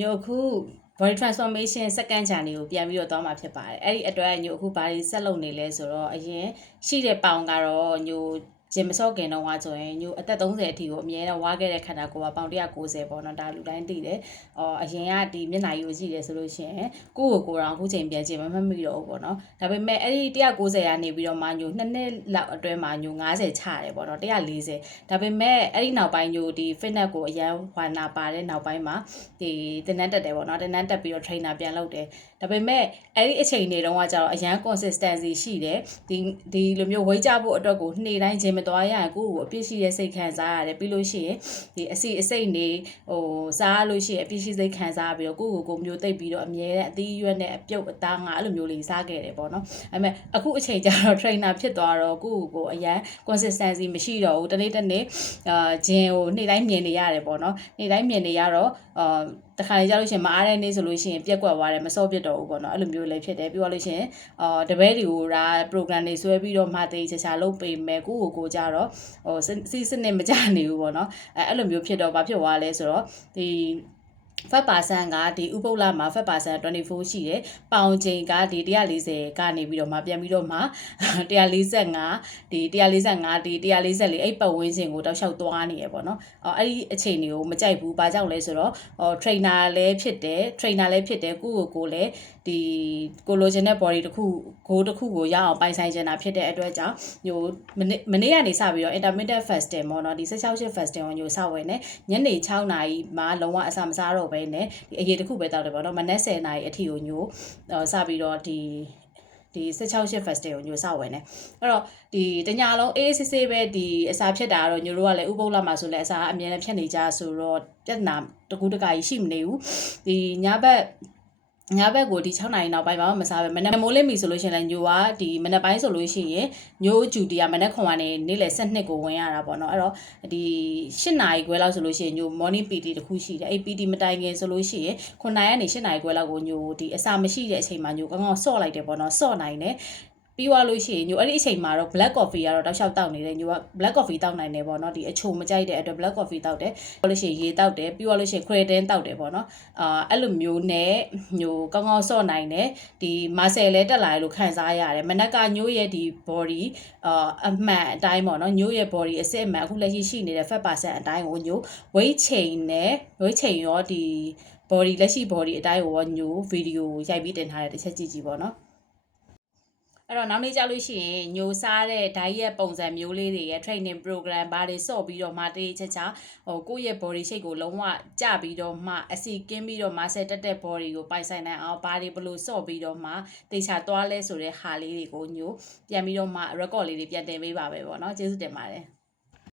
ညိုအခု body transformation second journey ကိုပြန်ပြီးတော့သွားမှာဖြစ်ပါတယ်အဲ့ဒီအတွက်ညိုအခုဘာတွေဆက်လုပ်နေလဲဆိုတော့အရင်ရှိတဲ့ပေါင်ကတော့ညိုဂျင်မစော့ခင်တော့ကဆိုရင်ညိုအသက်30အထိကိုအမြဲတမ်းဝါခဲ့တဲ့ခန္ဓာကိုယ်ကပေါင်190ပေါ့နော်ဒါလူတိုင်းသိတယ်အရင်ကဒီမျက်နှာကြီးကိုကြည့်တယ်ဆိုလို့ရှိရင်ကိုယ့်ကိုယ်တော့အခုချိန်ပြန်ကြည့်မမှတ်မိတော့ဘူးပေါ့နော်ဒါပေမဲ့အဲ့ဒီ190ကနေပြီးတော့မှညို2နှစ်လောက်အတွင်းမှာညို90ချတယ်ပေါ့နော်140ဒါပေမဲ့အဲ့ဒီနောက်ပိုင်းညိုဒီ fitness ကိုအရန်ဝါနာပါတဲ့နောက်ပိုင်းမှာဒီတင်နန်းတက်တယ်ပေါ့နော်တင်နန်းတက်ပြီးတော့ trainer ပြန်လုပ်တယ်ဒါပေမဲ့အဲ့ဒီအချိန်တွေတုန်းကကျတော့အရန် consistency ရှိတယ်ဒီလိုမျိုးဝေးကြဖို့အတွက်ကိုနေ့တိုင်းဂျင်မသွားရရင်ကိုယ့်ကိုအပြည့်ရှိတဲ့စိတ်ခံစားရတယ်ပြီးလို့ရှိရင်ဒီအစိနေစားလို့ရှိရင်အပြည့်ရှိစိတ်ခံစားပြီးတော့ကိုယ့်ကိုမျိုးသိပ်ပြီးတော့အမြဲတမ်းအသီးရွက်နဲ့အပြုတ်အသားငါအဲ့လိုမျိုးလေးစားခဲ့တယ်ပေါ့နော်အဲ့မဲ့အခုအချိန်ကျတော့ trainer ဖြစ်သွားတော့ကိုယ့်ကိုအရန် consistency မရှိတော့ဘူးတနေ့ဂျင်ကိုနေ့တိုင်းမြင်နေရတယ်ပေါ့နော်နေ့တိုင်းမြင်နေရတော့တခါလေကြောက်လို့ရှိရင်မအားတဲ့နေ့ဆိုလို့ရှိရင်ပြက်ကွက်သွားတယ်မစော့ပြစ်တော့ဘူးပေါ့နော်အဲ့လိုမျိုးလည်းဖြစ်တယ်ပြီးတော့လို့ရှိရင်တပည့်တွေကိုဒါ program တွေဆွဲပြီးတော့မှတေးချာချာလုပ်ပေးမယ်ကိုကြတော့စီးစနစ်မကြနေဘူးပေါ့နော်အဲ့လိုမျိုးဖြစ်တော့ဘာဖြစ်သွားလဲဆိုတော့ဒီ5% ကဒီဥပုပ်လမှာ5% 24ရှိတယ်ပေါင်ချိန်ကဒီ140ကနေပြီးတော့မှပြန်ပြီးတော့မှ145ဒီ145ဒီ144အဲ့ပတ်ဝန်းကျင်ကိုတောက်လျှောက်သွားနေရပေါ့နော်အဲ့ဒီအချိန်တွေကိုမကြိုက်ဘူးဘာကြောင့်လဲဆိုတော့trainer လည်းဖြစ်တယ်ကိုလည်းဒီကိုလိုချင်တဲ့ body တစ်ခုကိုရအောင်ပိုင်ဆိုင်ချင်တာဖြစ်တဲ့အတွက်ကြောင့်ညိုမနေ့ကနေစပြီးတော့ intermittent fasting ပေါ့နော်ဒီ16 fasting ကိုညိုစဝင်နေညနေ6နာရီမှာလုံးဝအစာမစားတော့ဘဲနဲ့ဒီအရေးတစ်ခုပဲတောက်တယ်ပေါ့နော်မနက်10နာရီအထိကိုညိုစပြီးတော့ဒီ16 fasting ကိုညိုစဝင်နေအဲ့တော့ဒီတညာလုံးအေးဆေးဆေးပဲဒီအစာဖြစ်တာကတော့ညိုတို့ကလည်းဥပုပ်လမှာဆိုလဲအစာအမြဲတမ်းဖြတ်နေကြဆိုတော့ပြဿနာတကူတကကြီးရှိမနေဘူးဒီညဘက်ကိုဒီ6နာရီနောက်ပိုင်းမှာမစားပဲမနက်မိုးလင်းပြီဆိုလို့ရှိရင်လည်းညိုကဒီမနက်ပိုင်းဆိုလို့ရှိရင်ညိုဂျူတီကမနက်ခွန်ကနေနေ့လယ်7ကိုဝင်ရတာပေါ့နော်အဲ့တော့ဒီ8နာရီခွဲလောက်ဆိုလို့ရှိရင်ညို morning PT တခုရှိတယ်အဲ့ PT မတိုင်ခင်ဆိုလို့ရှိရင်9နာရီကနေ8နာရီခွဲလောက်ကိုညိုဒီအစာမရှိတဲ့အချိန်မှာညိုကောင်းကောင်းစော့လိုက်တယ်ပေါ့နော်စော့နိုင်တယ်ပြီးသွားလို့ရှိရင်ညိုအဲ့ဒီအချိန်မှာတော့ black coffee ကတော့တောက်လျှောက်တောက်နေတယ်ညိုက black coffee တောက်နိုင်တယ်ပေါ့နော်ဒီအချိုမကြိုက်တဲ့အတွက် black coffee တောက်တယ်ပြီးလို့ရှိရင်ရေတောက်တယ်ပြီးသွားလို့ရှိရင် creatine တောက်တယ်ပေါ့နော်အဲ့လိုမျိုးနဲ့ညိုကောင်းကောင်းစော့နိုင်တယ်ဒီ muscle လဲတက်လာတယ်လို့ခံစားရတယ်မနက်ကညိုရဲ့ဒီ body အမှန်အတိုင်းပေါ့နော်ညိုရဲ့ body အစစ်အမှန်အခုလက်ရှိနေတဲ့ fat% အတိုင်းကိုညို weight chain ရောဒီ body လက်ရှိ body အတိုင်းကိုညို video ရိုက်ပြီးတင်ထားတယ်တစ်ချက်ကြည့်ပေါ့နော်အဲ့တော့နောက်နေ့ကျလို့ရှိရင်ညိုစားတဲ့ diet ပုံစံမျိုးလေးတွေရဲ့ training program ဘာတွေစော့ပြီးတော့မှတေးချာကိုယ့်ရဲ့ body shape ကိုလုံးဝကျပြီးတော့မှအစီကင်းပြီးတော့ muscle တက်တဲ့ body ကိုပိုင်ဆိုင်နိုင်အောင်ဘာတွေဘလို့စော့ပြီးတော့မှတေချာသွားလဲဆိုတဲ့ဟာလေးတွေကိုညိုပြန်ပြီးတော့မှ record လေးတွေပြန်တင်ပေးပါပဲပေါ့နော်ကျေးဇူးတင်ပါတယ်